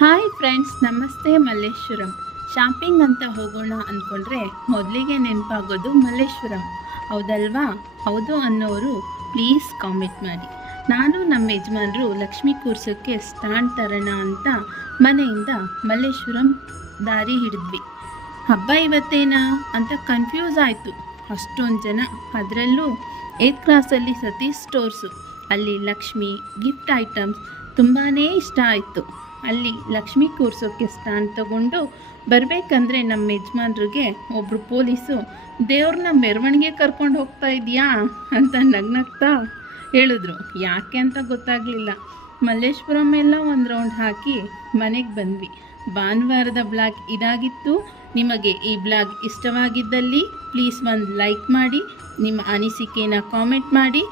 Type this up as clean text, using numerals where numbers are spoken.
Hi friends, ನಮಸ್ತೆ. Malleshwaram shopping ಅಂತ ಹೋಗೋಣ ಅಂದ್ಕೊಂಡ್ರೆ ಮೊದಲಿಗೆ ನೆನಪಾಗೋದು ಮಲ್ಲೇಶ್ವರಂ. ಹೌದಲ್ವಾ? ಹೌದು ಅನ್ನೋರು ಪ್ಲೀಸ್ ಕಾಮೆಂಟ್ ಮಾಡಿ. ನಾನು ನಮ್ಮ ಯಜಮಾನರು ಲಕ್ಷ್ಮೀ ಕೂರ್ಸೋಕ್ಕೆ ಸ್ಟ್ಯಾಂಡ್ ತರೋಣ ಅಂತ ಮನೆಯಿಂದ ಮಲ್ಲೇಶ್ವರಂ ದಾರಿ ಹಿಡಿದ್ವಿ. ಹಬ್ಬ ಇವತ್ತೇನಾ ಅಂತ ಕನ್ಫ್ಯೂಸ್ ಆಯಿತು. ಅಷ್ಟೊಂದು ಜನ, ಅದರಲ್ಲೂ 8th ಕ್ಲಾಸಲ್ಲಿ ಸತೀಶ್ ಸ್ಟೋರ್ಸು, ಅಲ್ಲಿ ಲಕ್ಷ್ಮಿ ಗಿಫ್ಟ್ ಐಟಮ್ಸ್ ತುಂಬಾ ಇಷ್ಟ ಆಯಿತು. ಅಲ್ಲಿ ಲಕ್ಷ್ಮಿ ಕೂರ್ಸೋಕ್ಕೆ ಸ್ಟ್ಯಾಂಡ್ ತಗೊಂಡು ಬರಬೇಕಂದ್ರೆ ನಮ್ಮ ಯಜಮಾನ್ರಿಗೆ ಒಬ್ಬರು ಪೊಲೀಸು ದೇವ್ರನ್ನ ಮೆರವಣಿಗೆ ಕರ್ಕೊಂಡು ಹೋಗ್ತಾ ಇದೆಯಾ ಅಂತ ನಗ್ನಗ್ತಾ ಹೇಳಿದ್ರು. ಯಾಕೆ ಅಂತ ಗೊತ್ತಾಗಲಿಲ್ಲ. ಮಲ್ಲೇಶ್ವರಂ ಎಲ್ಲ ಒಂದು ರೌಂಡ್ ಹಾಕಿ ಮನೆಗೆ ಬಂದ್ವಿ. ಭಾನುವಾರದ ಬ್ಲಾಗ್ ಇದಾಗಿತ್ತು. ನಿಮಗೆ ಈ ಬ್ಲಾಗ್ ಇಷ್ಟವಾಗಿದ್ದಲ್ಲಿ ಪ್ಲೀಸ್ ಒಂದು ಲೈಕ್ ಮಾಡಿ, ನಿಮ್ಮ ಅನಿಸಿಕೆನ ಕಾಮೆಂಟ್ ಮಾಡಿ.